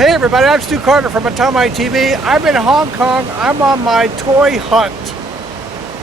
Hey everybody, I'm Stu Carter from Tomy TV. I'm in Hong Kong. I'm on my toy hunt.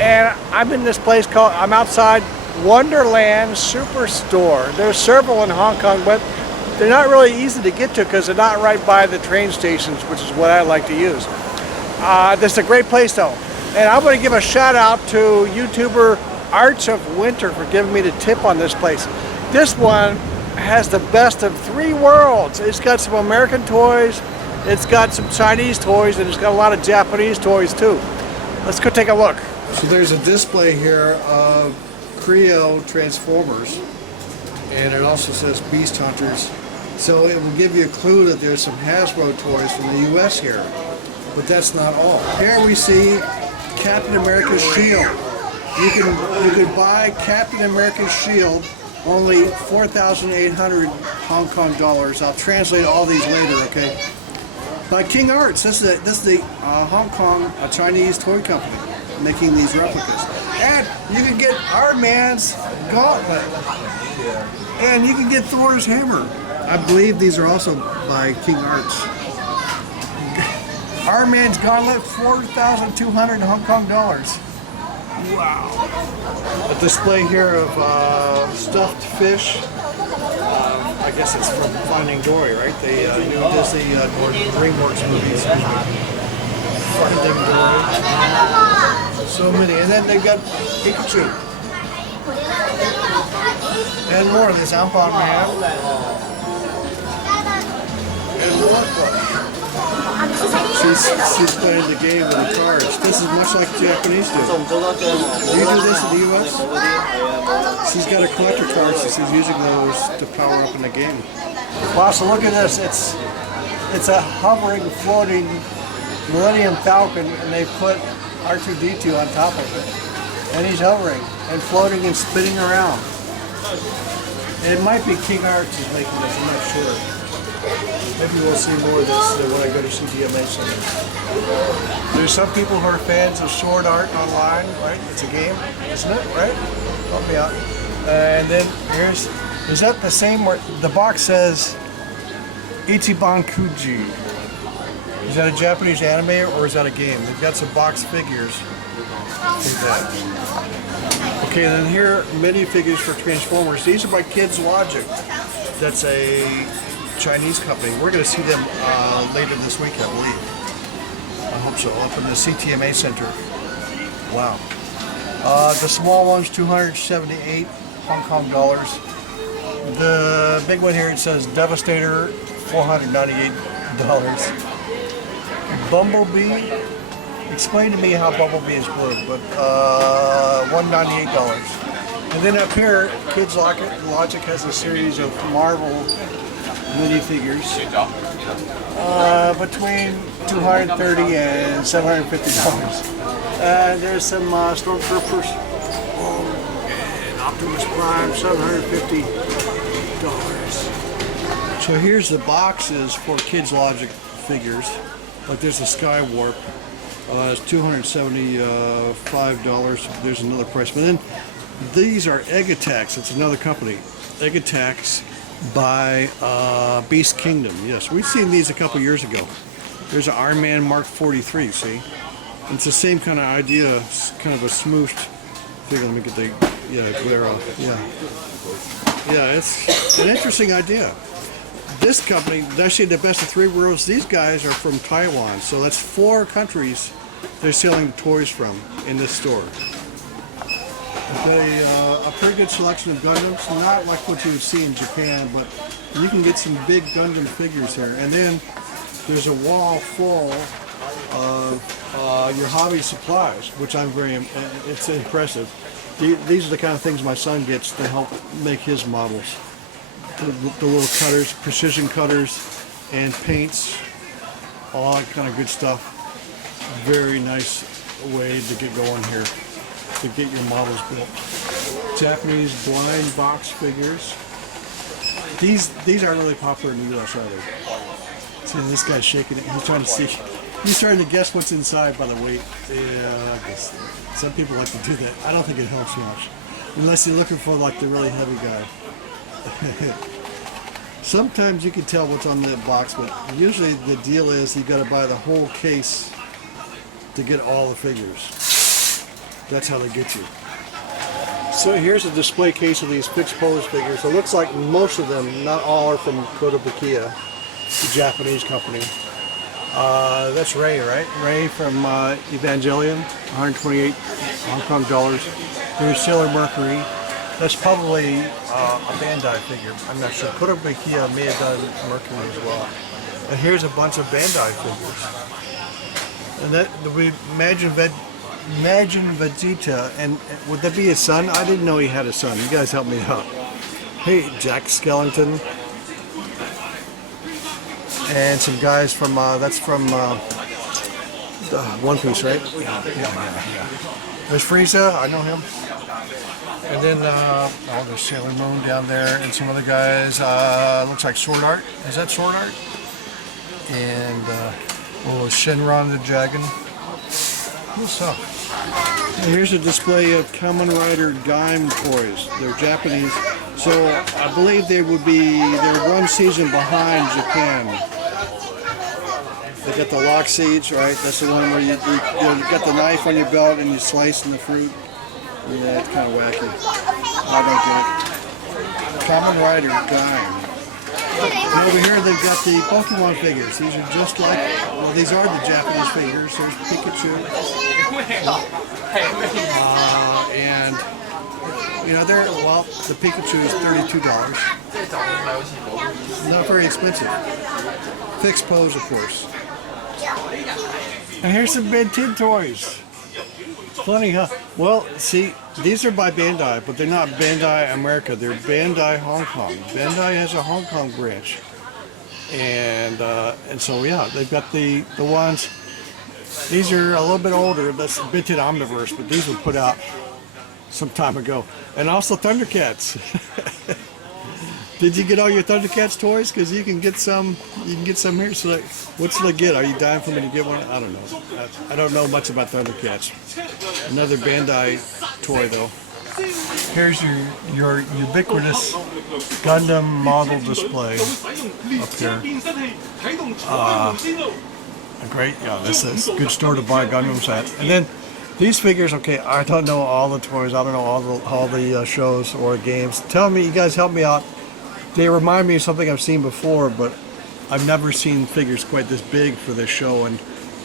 And I'm in this place called, I'm outside Wonderland Superstore. There's several in Hong Kong, but they're not really easy to get to because they're not right by the train stations, which is what I like to use. This is a great place though. And I'm going to give a shout out to YouTuber Arts of Winter for giving me the tip on this place. This one has the best of three worlds. It's got some American toys, it's got some Chinese toys, and it's got a lot of Japanese toys too. Let's go take a look. So there's a display here of Kreo Transformers, and it also says Beast Hunters. So it will give you a clue that there's some Hasbro toys from the US here. But that's not all. Here we see Captain America's shield. You can buy Captain America's shield only 4,800 Hong Kong dollars. I'll translate all these later, okay? By King Arts. This is the Hong Kong Chinese toy company making these replicas. And you can get Iron Man's Gauntlet. And you can get Thor's Hammer. I believe these are also by King Arts. Iron Man's Gauntlet, 4,200 Hong Kong dollars. Wow. A display here of stuffed fish. I guess it's from Finding Dory, right? The new Disney DreamWorks movies. Finding Dory. So many. And then they've got Pikachu. And more of this Ampanman. And Thor Plush. She's playing the game with the cards. This is much like the Japanese do. Do you do this in the US? She's got a collector card, so she's using those to power up in the game. Wow, so look at this. It's a hovering, floating Millennium Falcon, and they put R2-D2 on top of it. And he's hovering and floating and spinning around. And it might be King Arts is making this, I'm not sure. Maybe we'll see more of this when I go to CDMA Center. There's some people who are fans of sword art online, right? It's a game, isn't it? Right? Help me out. And then is that the same where the box says Ichiban Kuji? Is that a Japanese anime or is that a game? They've got some box figures. Take that. Okay, then here minifigures for Transformers. These are by Kids Logic. That's a Chinese company. We're going to see them later this week, I believe. I hope so. Up in the CTMA Center. Wow. The small one's 278 Hong Kong dollars. The big one here, it says Devastator, $498. Bumblebee. Explain to me how Bumblebee is blue, but $198. And then up here, Kids Logic has a series of Marvel minifigures between $230 and $750. There's some Stormtroopers and Optimus Prime, $750. So here's the boxes for Kids Logic figures. Like there's a Skywarp. It's $275. There's another price. But then these are Egg Attacks. It's another company. Egg Attacks by Beast Kingdom. Yes, we've seen these a couple years ago. There's an Iron Man Mark 43, see? It's the same kind of idea, it's kind of a smooshed thing. Let me get the glare off. Yeah, it's an interesting idea. This company, actually the best of three worlds, these guys are from Taiwan, so that's 4 countries they're selling toys from in this store. A pretty good selection of Gundams, not like what you would see in Japan, but you can get some big Gundam figures here. And then there's a wall full of your hobby supplies, which it's impressive. These are the kind of things my son gets to help make his models. The little cutters, precision cutters, and paints, all that kind of good stuff. Very nice way to get going here, to get your models built. Japanese blind box figures. These aren't really popular in the US either. See, this guy's shaking it. He's trying to see. He's trying to guess what's inside by the weight. Yeah, I guess some people like to do that. I don't think it helps much, unless you're looking for like the really heavy guy. Sometimes you can tell what's on the box, but usually the deal is you got to buy the whole case to get all the figures. That's how they get you. So here's a display case of these fixed pose figures. It looks like most of them, not all, are from Kotobukiya, the Japanese company. That's Ray, right? Ray from Evangelion, 128 Hong Kong dollars. Here's Sailor Mercury. That's probably a Bandai figure. I'm not sure. Kotobukiya may have done Mercury as well. And here's a bunch of Bandai figures. And that we imagine Vegeta, and would that be his son? I didn't know he had a son. You guys help me out. Hey, Jack Skellington. And some guys from, that's from One Piece, right? Yeah. There's Frieza, I know him. And then, oh, there's Sailor Moon down there, and some other guys. Looks like Sword Art. Is that Sword Art? And, Shenron the Dragon. Cool stuff. And here's a display of Kamen Rider Gaim toys. They're Japanese, so I believe they're one season behind Japan. They got the lock seeds, right? That's the one where you got the knife on your belt and you slice in the fruit. Yeah, it's kind of wacky. I don't get it. Kamen Rider Gaim. And over here they've got the Pokemon figures. These are just like, well, these are the Japanese figures. There's Pikachu. And, you know, the Pikachu is $32. Not very expensive. Fixed pose, of course. And here's some Ben 10 toys. Funny, huh? Well, see, these are by Bandai, but they're not Bandai America. They're Bandai Hong Kong. Bandai has a Hong Kong branch, and so yeah, they've got the ones. These are a little bit older. That's Ben 10 Omniverse, but these were put out some time ago. And also Thundercats. Did you get all your Thundercats toys? Because you can get some. You can get some here. So, what should I get? Are you dying for me to get one? I don't know. I don't know much about Thundercats. Another Bandai toy, though. Here's your ubiquitous Gundam model display up here. Great. Yeah, this is a good store to buy Gundams at. And then these figures. Okay, I don't know all the toys. I don't know all the shows or games. Tell me, you guys, help me out. They remind me of something I've seen before, but I've never seen figures quite this big for this show, and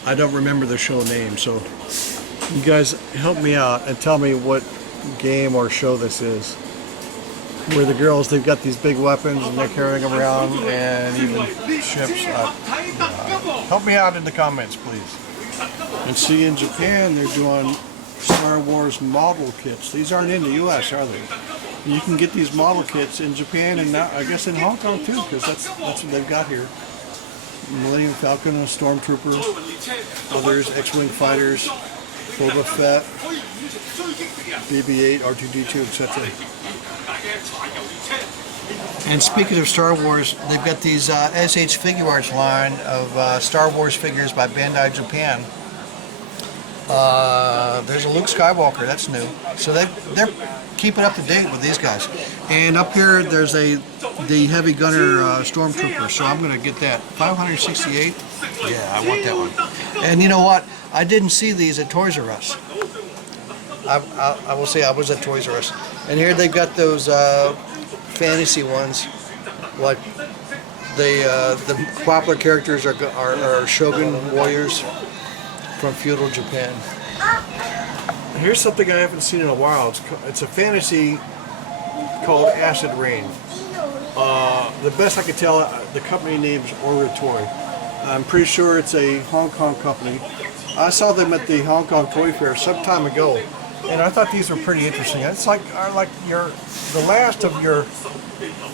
I don't remember the show name. So you guys help me out and tell me what game or show this is. Where the girls, they've got these big weapons and they're carrying them around, and even ships. Help me out in the comments, please. And see, in Japan, they're doing Star Wars model kits. These aren't in the U.S., are they? You can get these model kits in Japan and now, I guess in Hong Kong too, because that's what they've got here. Millennium Falcon, a Stormtrooper, others, X-Wing fighters, Boba Fett, BB-8, R2-D2, etc. And speaking of Star Wars, they've got these SHFiguarts line of Star Wars figures by Bandai Japan. There's a Luke Skywalker, that's new. So they're keeping up to date with these guys. And up here there's the heavy gunner Stormtrooper, so I'm gonna get that. 568. Yeah, I want that one. And you know what? I didn't see these at Toys R Us. I will say I was at Toys R Us. And here they've got those fantasy ones, like the popular characters are Shogun warriors from feudal Japan. Here's something I haven't seen in a while. It's a fantasy called Acid Rain. The best I could tell, the company name is Oratory. I'm pretty sure it's a Hong Kong company. I saw them at the Hong Kong Toy Fair some time ago, and I thought these were pretty interesting. It's like the last of your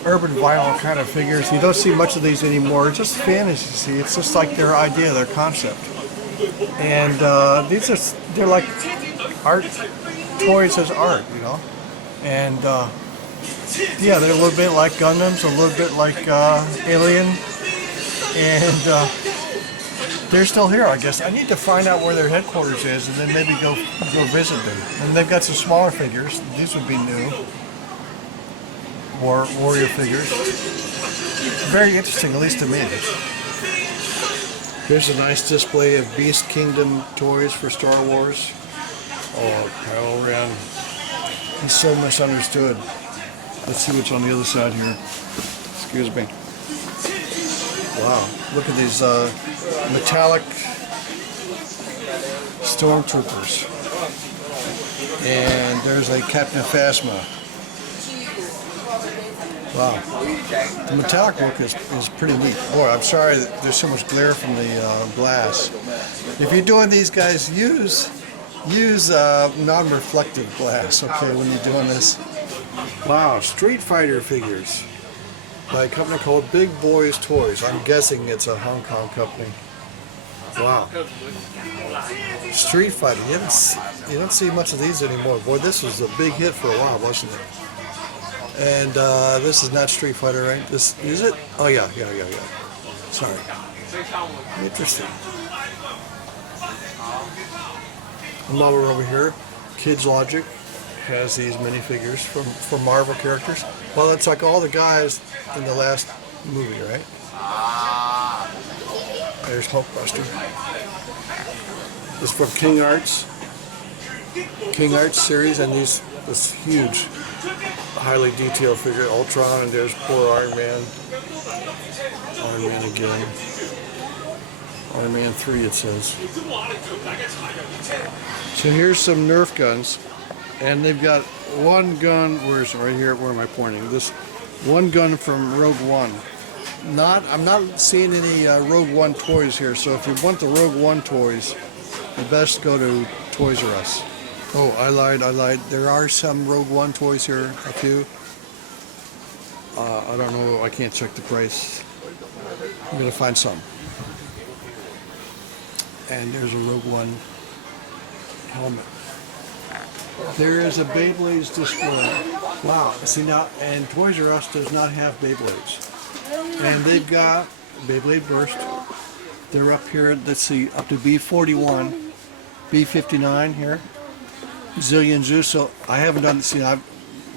urban vinyl kind of figures. You don't see much of these anymore. It's just fantasy. It's just like their idea, their concept. And they're like art toys as art, you know. And yeah, they're a little bit like Gundams, a little bit like Alien, and they're still here, I guess. I need to find out where their headquarters is, and then maybe go visit them. And they've got some smaller figures. These would be new. Warrior figures. very interesting, at least to me. Here's a nice display of Beast Kingdom toys for Star Wars. Oh, Kylo Ren. He's so misunderstood. Let's see what's on the other side here. Excuse me. Wow, look at these metallic Stormtroopers. And there's a Captain Phasma. Wow. The metallic look is pretty neat. Boy, I'm sorry that there's so much glare from the glass. If you're doing these guys, use non-reflective glass, okay, when you're doing this. Wow, Street Fighter figures by a company called Big Boys Toys. I'm guessing it's a Hong Kong company. Wow. Street Fighter, you don't see much of these anymore. Boy, this was a big hit for a while, wasn't it? And this is not Street Fighter, right? This is it? Oh yeah. Sorry. Interesting. And while we're over here, Kids Logic has these minifigures from Marvel characters. Well, it's like all the guys in the last movie, right? There's Hulkbuster. This is from King Arts series, and this huge, highly detailed figure, Ultron, and there's poor Iron Man. Iron Man again. Iron Man 3, it says. So here's some Nerf guns, and they've got one gun. Where's right here? Where am I pointing? This one gun from Rogue One. I'm not seeing any Rogue One toys here. So if you want the Rogue One toys, you best go to Toys R Us. Oh, I lied. There are some Rogue One toys here, a few. I don't know. I can't check the price. I'm gonna find some. And there's a Rogue One helmet. There is a Beyblades display. Wow. See now, and Toys R Us does not have Beyblades. And they've got Beyblade Burst. They're up here, let's see, up to B41, B59 here. Zillion Zeus. So I haven't done, see,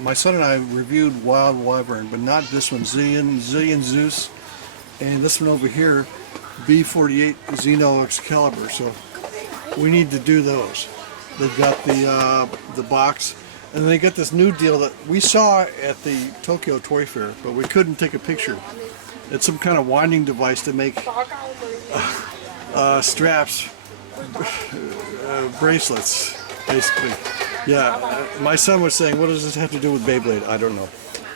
my son and I reviewed Wild Wyvern, but not this one, Zillion Zeus. And this one over here, B48 Xeno Excalibur. So we need to do those. They've got the box, and then they got this new deal that we saw at the Tokyo Toy Fair, but we couldn't take a picture. It's some kind of winding device to make straps, bracelets, basically. Yeah, my son was saying, what does this have to do with Beyblade? I don't know.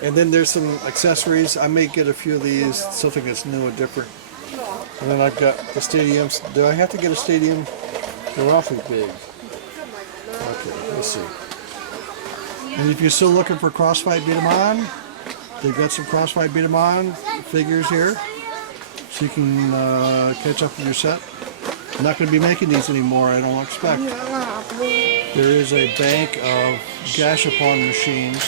And then there's some accessories. I may get a few of these, something that's new and different. And then I've got the stadiums. Do I have to get a stadium? They're awfully big. Okay, let's see. And if you're still looking for Crossfight B-Daman, they've got some Crossfight B-Daman figures here, so you can catch up with your set. I'm not going to be making these anymore, I don't expect. There is a bank of Gashapon machines.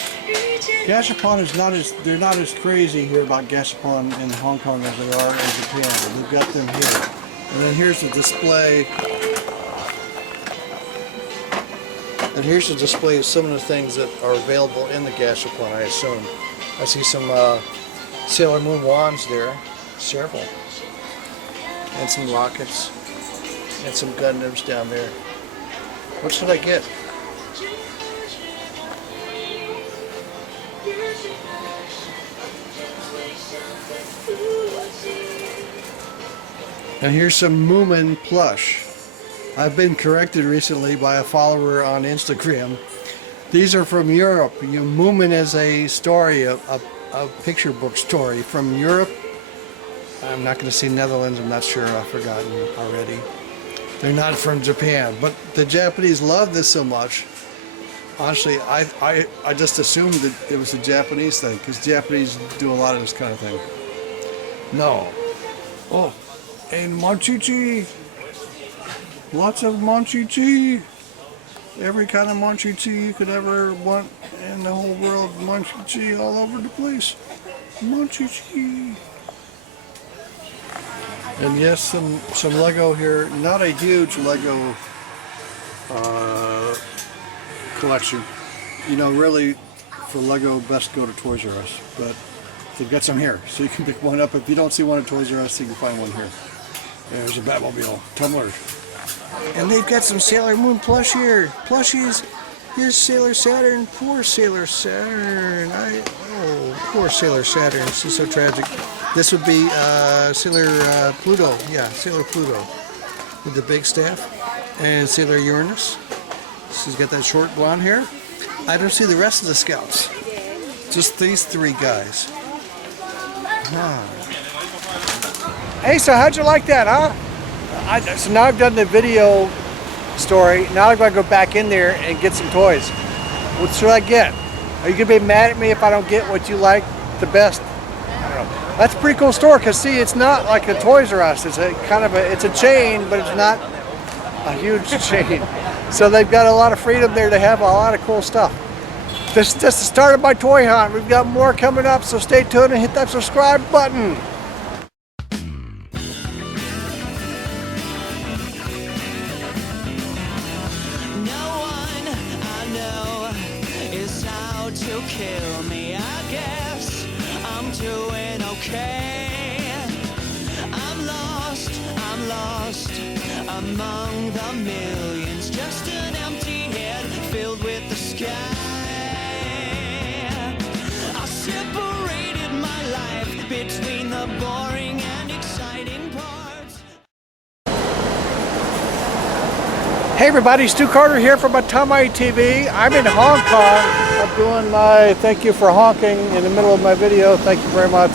Gashapon is they're not as crazy here about Gashapon in Hong Kong as they are in Japan, but they've got them here. And then here's the display. And here's a display of some of the things that are available in the Gashapon, I assume. I see some Sailor Moon wands there, several, and some rockets, and some Gundams down there. What should I get? And here's some Moomin plush. I've been corrected recently by a follower on Instagram. These are from Europe. Moomin is a story, a picture book story from Europe. I'm not going to say Netherlands, I'm not sure, I've forgotten already. They're not from Japan, but the Japanese love this so much. Honestly, I just assumed that it was a Japanese thing, because Japanese do a lot of this kind of thing. No. Oh, and Monchichi. Lots of Monchichi. Every kind of Monchichi you could ever want in the whole world. Monchichi all over the place. Monchichi. And yes, some Lego here. Not a huge Lego collection. You know, really, for Lego, best go to Toys R Us. But They've got some here, so you can pick one up. If you don't see one at Toys R Us, you can find one here. There's your Batmobile, tumblers. And they've got some Sailor Moon plush here. Plushies. Here's Sailor Saturn. Poor Sailor Saturn. Oh, poor Sailor Saturn. She's so tragic. This would be Sailor Pluto. Yeah, Sailor Pluto with the big staff. And Sailor Uranus. She's got that short blonde hair. I don't see the rest of the scouts. Just these three guys. Hey, so how'd you like that, huh? So now I've done the video story. Now I've got to go back in there and get some toys. What should I get? Are you gonna be mad at me if I don't get what you like the best? I don't know. That's a pretty cool store because see, it's not like a Toys R Us. It's a kind of it's a chain, but it's not a huge chain. So they've got a lot of freedom there to have a lot of cool stuff. This is just the start of my toy hunt. We've got more coming up, so stay tuned and hit that subscribe button. Kill me, I guess I'm doing okay. I'm lost among the millions, just an empty head filled with the sky. I separated my life between the boring and exciting parts. Hey everybody, Stu Carter here from Tomy TV. I'm in Hong Kong. I'm doing my thank you for honking in the middle of my video. Thank you very much.